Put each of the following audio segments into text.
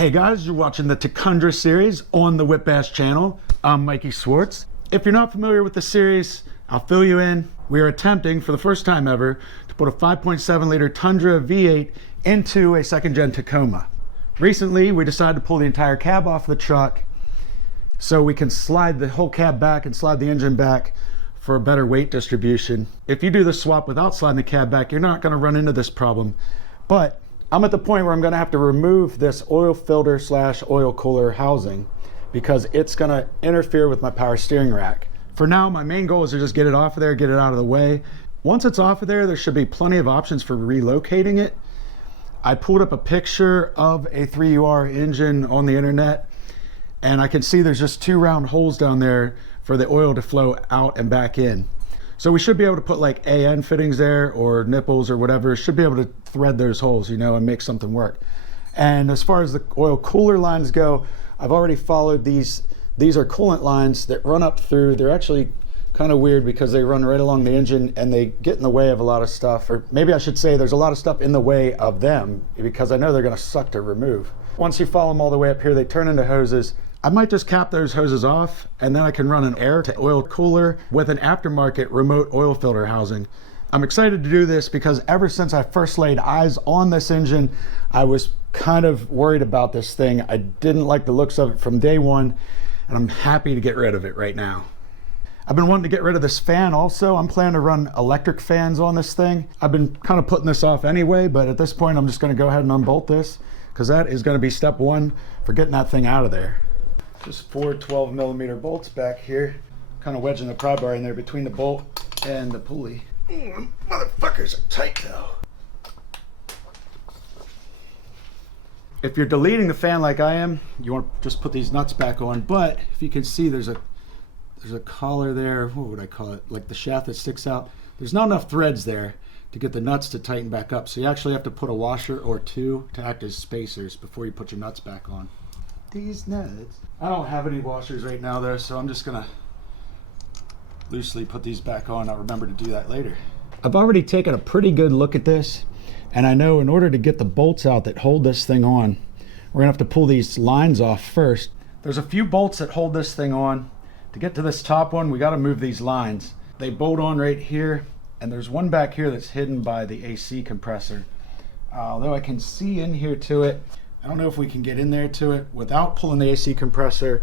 Hey guys, you're watching the Tacundra series on the WHIPBASH channel. I'm Mikey Swartz. If you're not familiar with the series, I'll fill you in. We are attempting for the first time ever to put a 5.7 liter Tundra V8 into a second gen Tacoma. Recently, we decided to pull the entire cab off the truck so we can slide the whole cab back and slide the engine back for a better weight distribution. If you do the swap without sliding the cab back, you're not going to run into this problem. But I'm at the point where I'm going to have to remove this oil filter / oil cooler housing because it's going to interfere with my power steering rack. For now, my main goal is to just get it off of there, get it out of the way. Once it's off of there, there should be plenty of options for relocating it. I pulled up a picture of a 3UR engine on the internet, and I can see there's just 2 round holes down there for the oil to flow out and back in. So we should be able to put like AN fittings there or nipples or whatever. Should be able to thread those holes, you know, and make something work. And as far as the oil cooler lines go, I've already followed these. These are coolant lines that run up through. They're actually kind of weird because they run right along the engine and they get in the way of a lot of stuff. Or maybe I should say there's a lot of stuff in the way of them because I know they're going to suck to remove. Once you follow them all the way up here, they turn into hoses. I might just cap those hoses off and then I can run an air to oil cooler with an aftermarket remote oil filter housing. I'm excited to do this because ever since I first laid eyes on this engine, I was kind of worried about this thing. I didn't like the looks of it from day one, and I'm happy to get rid of it right now. I've been wanting to get rid of this fan also. I'm planning to run electric fans on this thing. I've been kind of putting this off anyway, but at this point I'm just going to go ahead and unbolt this because that is going to be step 1 for getting that thing out of there. Just 4 12mm bolts back here, kind of wedging the pry bar in there between the bolt and the pulley. Motherfuckers are tight though. If you're deleting the fan like I am, you want to just put these nuts back on, but if you can see there's a collar there, what would I call it, like the shaft that sticks out. There's not enough threads there to get the nuts to tighten back up, so you actually have to put a washer or 2 to act as spacers before you put your nuts back on. These nuts. I don't have any washers right now though, so I'm just gonna loosely put these back on. I'll remember to do that later. I've already taken a pretty good look at this, and I know in order to get the bolts out that hold this thing on, we're gonna have to pull these lines off first. There's a few bolts that hold this thing on. To get to this top one, we gotta move these lines. They bolt on right here, and there's one back here that's hidden by the AC compressor. Although I can see in here to it, I don't know if we can get in there to it without pulling the AC compressor.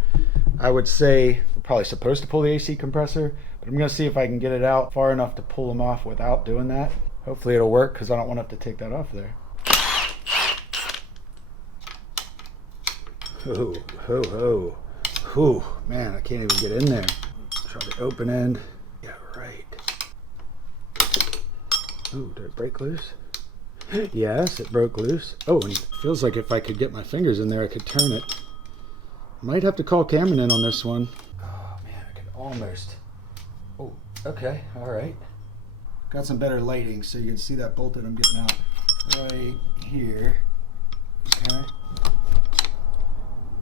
I would say we're probably supposed to pull the AC compressor, but I'm gonna see if I can get it out far enough to pull them off without doing that. Hopefully it'll work because I don't want to have to take that off there. Oh, ho, ho. Whew, man, I can't even get in there. Try the open end. Yeah, right. Oh, did it break loose? Yes, it broke loose. Oh, and it feels like if I could get my fingers in there, I could turn it. Might have to call Cameron in on this one. Oh, man, I could almost. Oh, okay, all right. Got some better lighting so you can see that bolt that I'm getting out right here. Okay.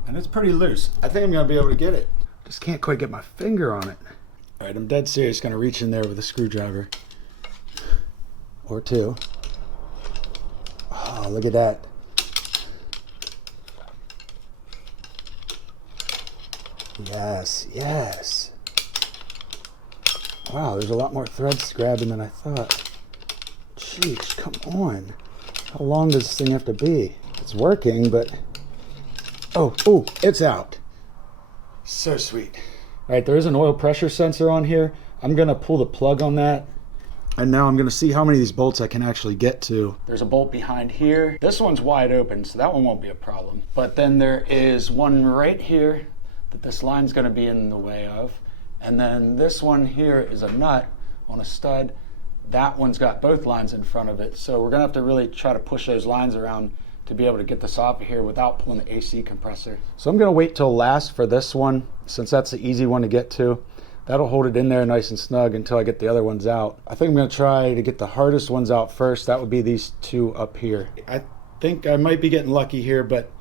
And it's pretty loose. I think I'm gonna be able to get it. Just can't quite get my finger on it. All right, I'm dead serious. Gonna reach in there with a screwdriver. Or 2. Oh, look at that. Yes, yes. Wow, there's a lot more threads grabbing than I thought. Jeez, come on. How long does this thing have to be? It's working, but... Oh, it's out. So sweet. All right, there is an oil pressure sensor on here. I'm gonna pull the plug on that. And now I'm gonna see how many of these bolts I can actually get to. There's a bolt behind here. This one's wide open, so that one won't be a problem. But then there is one right here that this line's gonna be in the way of. And then this one here is a nut on a stud. That one's got both lines in front of it. So we're gonna have to really try to push those lines around to be able to get this off of here without pulling the AC compressor. So I'm gonna wait till last for this one, since that's the easy one to get to. That'll hold it in there nice and snug until I get the other ones out. I think I'm gonna try to get the hardest ones out first. That would be these 2 up here. I think I might be getting lucky here, but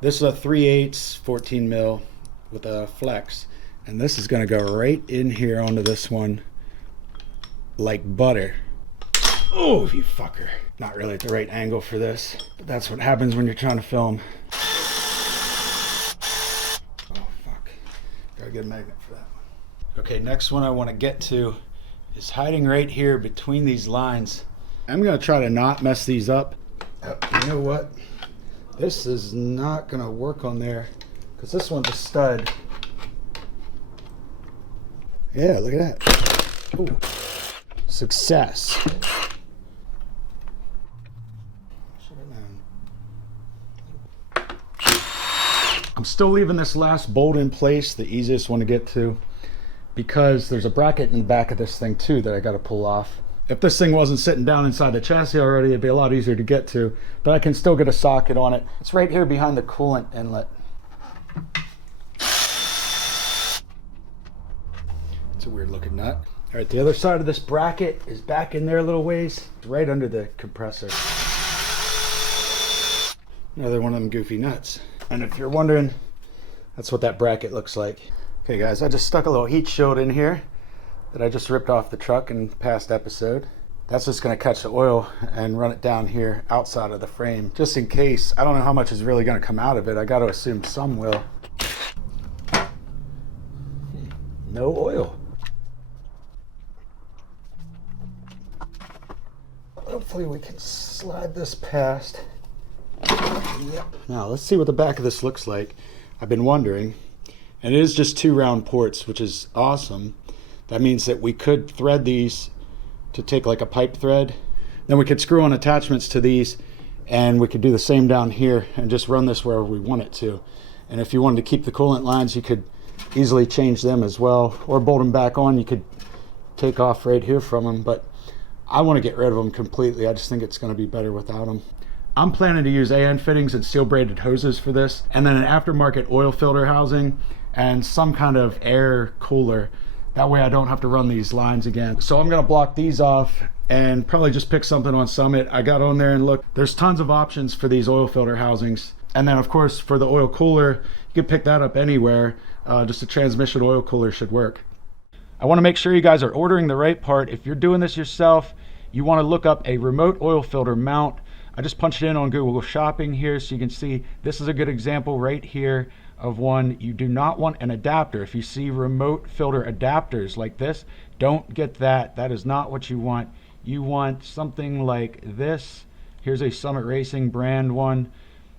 this is a 3/8 14 mil with a flex. And this is gonna go right in here onto this one like butter. Oh, you fucker. Not really at the right angle for this, but that's what happens when you're trying to film. Gotta get a magnet for that one. Okay, next one I want to get to is hiding right here between these lines. I'm gonna try to not mess these up. You know what? This is not gonna work on there because this one's a stud. Yeah, look at that. Ooh. Success. I'm still leaving this last bolt in place, the easiest one to get to, because there's a bracket in the back of this thing too that I got to pull off. If this thing wasn't sitting down inside the chassis already, it'd be a lot easier to get to, but I can still get a socket on it. It's right here behind the coolant inlet. It's a weird looking nut. All right, the other side of this bracket is back in there a little ways, right under the compressor. Another one of them goofy nuts. And if you're wondering, that's what that bracket looks like. Okay guys, I just stuck a little heat shield in here that I just ripped off the truck in past episode. That's just gonna catch the oil and run it down here outside of the frame, just in case. I don't know how much is really gonna come out of it. I gotta assume some will. No oil. Hopefully we can slide this past. Yep. Now let's see what the back of this looks like. I've been wondering, and it is just 2 round ports, which is awesome. That means that we could thread these to take like a pipe thread. Then we could screw on attachments to these, and we could do the same down here and just run this wherever we want it to. And if you wanted to keep the coolant lines, you could easily change them as well, or bolt them back on. You could take off right here from them, but I want to get rid of them completely. I just think it's going to be better without them. I'm planning to use AN fittings and steel braided hoses for this, and then an aftermarket oil filter housing and some kind of air cooler. That way I don't have to run these lines again. So I'm gonna block these off and probably just pick something on Summit. I got on there and look, there's tons of options for these oil filter housings. And then of course for the oil cooler, you can pick that up anywhere. Just a transmission oil cooler should work. I wanna make sure you guys are ordering the right part. If you're doing this yourself, you wanna look up a remote oil filter mount. I just punched it in on Google Shopping here so you can see this is a good example right here of one. You do not want an adapter. If you see remote filter adapters like this, don't get that. That is not what you want. You want something like this. Here's a Summit Racing brand one.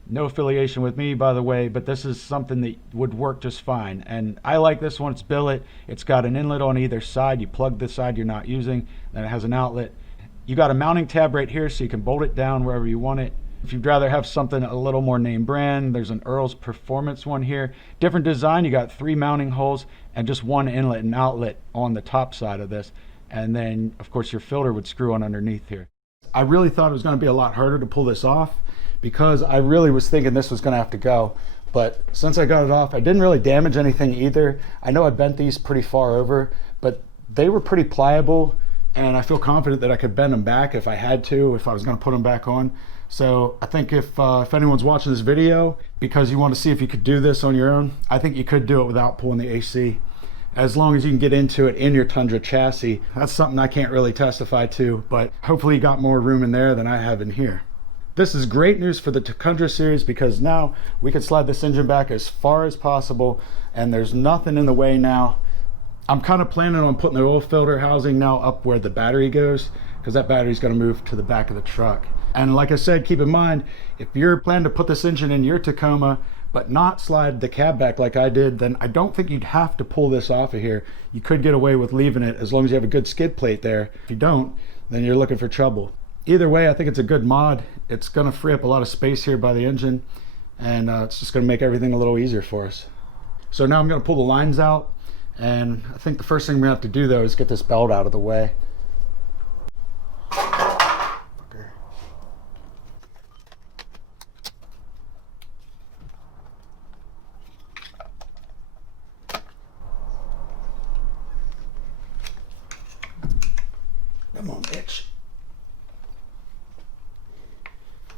No affiliation with me, by the way, but this is something that would work just fine. And I like this one. It's billet. It's got an inlet on either side. You plug the side you're not using, then it has an outlet. You got a mounting tab right here so you can bolt it down wherever you want it. If you'd rather have something a little more name brand, there's an Earl's Performance one here. Different design, you got 3 mounting holes and just 1 inlet and outlet on the top side of this. And then of course your filter would screw on underneath here. I really thought it was gonna be a lot harder to pull this off because I really was thinking this was gonna have to go. But since I got it off, I didn't really damage anything either. I know I bent these pretty far over, but they were pretty pliable. And I feel confident that I could bend them back if I had to, if I was going to put them back on. So I think if anyone's watching this video because you want to see if you could do this on your own, I think you could do it without pulling the AC. As long as you can get into it in your Tundra chassis. That's something I can't really testify to, but hopefully you got more room in there than I have in here. This is great news for the Tacundra series because now we can slide this engine back as far as possible and there's nothing in the way now. I'm kind of planning on putting the oil filter housing now up where the battery goes because that battery is going to move to the back of the truck. And like I said, keep in mind, if you're planning to put this engine in your Tacoma but not slide the cab back like I did, then I don't think you'd have to pull this off of here. You could get away with leaving it as long as you have a good skid plate there. If you don't, then you're looking for trouble. Either way, I think it's a good mod. It's going to free up a lot of space here by the engine, and it's just going to make everything a little easier for us. So now I'm going to pull the lines out. And I think the first thing we have to do though is get this belt out of the way. Come on, bitch.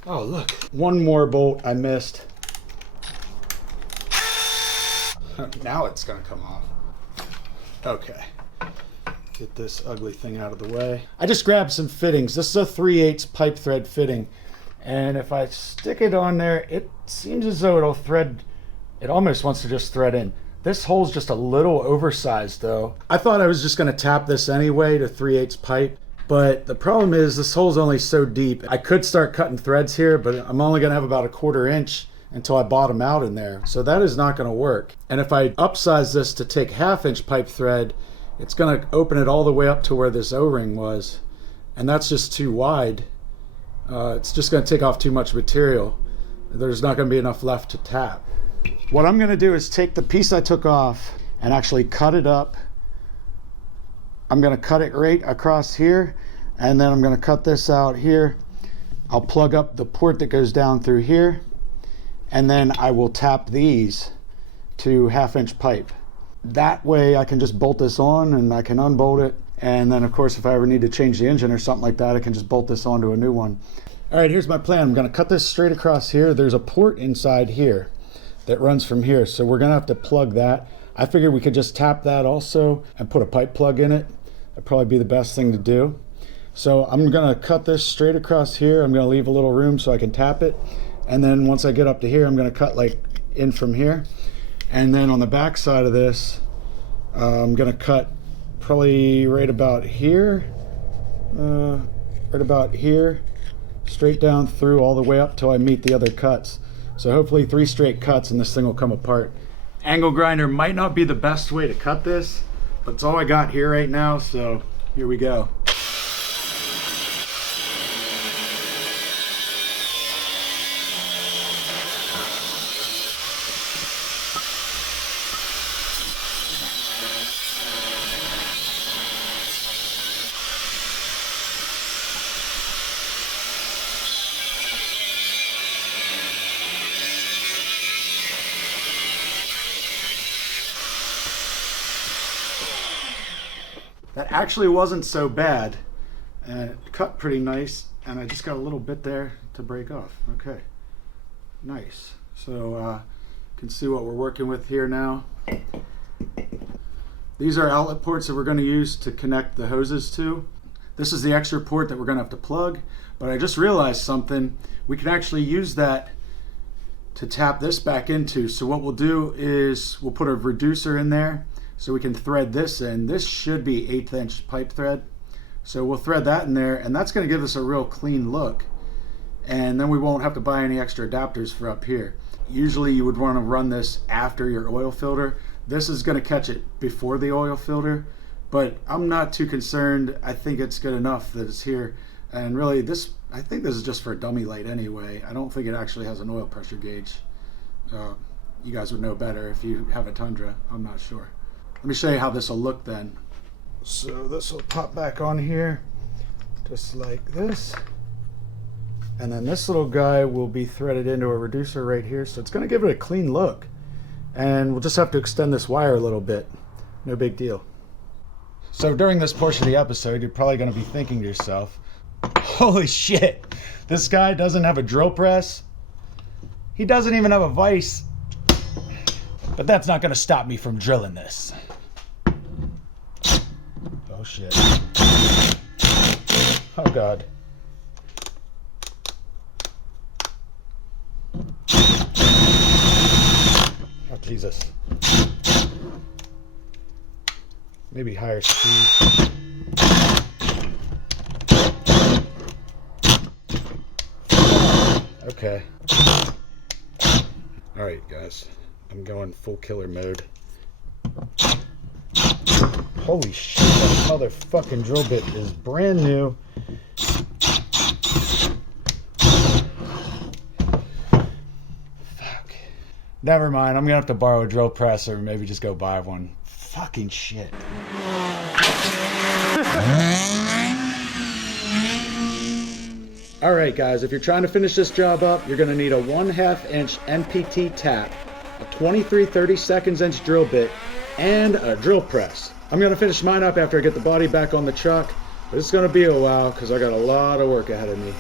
Oh, look. One more bolt I missed. Now it's gonna come off. Okay, get this ugly thing out of the way. I just grabbed some fittings. This is a 3/8 pipe thread fitting. And if I stick it on there, it seems as though it'll thread, it almost wants to just thread in. This hole's just a little oversized though. I thought I was just gonna tap this anyway to 3/8 pipe, but the problem is this hole's only so deep. I could start cutting threads here, but I'm only gonna have about 1/4 inch until I bottom out in there. So that is not gonna work. And if I upsize this to take 1/2 inch pipe thread, it's gonna open it all the way up to where this O-ring was. And that's just too wide. It's just gonna take off too much material. There's not gonna be enough left to tap. What I'm gonna do is take the piece I took off and actually cut it up. I'm gonna cut it right across here, and then I'm gonna cut this out here. I'll plug up the port that goes down through here, and then I will tap these to 1/2 inch pipe. That way I can just bolt this on and I can unbolt it. And then of course, if I ever need to change the engine or something like that, I can just bolt this onto a new one. All right, here's my plan. I'm gonna cut this straight across here. There's a port inside here that runs from here. So we're gonna have to plug that. I figured we could just tap that also and put a pipe plug in it. That'd probably be the best thing to do. So I'm gonna cut this straight across here. I'm gonna leave a little room so I can tap it. And then once I get up to here, I'm gonna cut like in from here. And then on the back side of this, I'm gonna cut probably right about here, straight down through all the way up till I meet the other cuts. So hopefully 3 straight cuts and this thing will come apart. Angle grinder might not be the best way to cut this, but it's all I got here right now, so here we go. That actually wasn't so bad. It cut pretty nice, and I just got a little bit there to break off. Okay, nice. So you can see what we're working with here now. These are outlet ports that we're going to use to connect the hoses to. This is the extra port that we're going to have to plug, but I just realized something. We can actually use that to tap this back into. So what we'll do is we'll put a reducer in there so we can thread this in. This should be 1/8 inch pipe thread. So we'll thread that in there, and that's gonna give us a real clean look. And then we won't have to buy any extra adapters for up here. Usually you would wanna run this after your oil filter. This is gonna catch it before the oil filter, but I'm not too concerned. I think it's good enough that it's here. And really I think this is just for a dummy light anyway. I don't think it actually has an oil pressure gauge. You guys would know better if you have a Tundra, I'm not sure. Let me show you how this will look then. So this will pop back on here, just like this. And then this little guy will be threaded into a reducer right here. So it's gonna give it a clean look. And we'll just have to extend this wire a little bit. No big deal. So during this portion of the episode, you're probably gonna be thinking to yourself, holy shit, this guy doesn't have a drill press. He doesn't even have a vise. But that's not gonna stop me from drilling this. Oh shit. Oh God. Oh Jesus. Maybe higher speed. Okay. All right, guys. I'm going full killer mode. Holy shit, that motherfucking drill bit is brand new. Fuck. Never mind, I'm gonna have to borrow a drill press or maybe just go buy one. Fucking shit. Alright guys, if you're trying to finish this job up, you're gonna need a 1/2 inch NPT tap, a 23/32 inch drill bit, and a drill press. I'm gonna finish mine up after I get the body back on the truck, but it's gonna be a while because I got a lot of work ahead of me.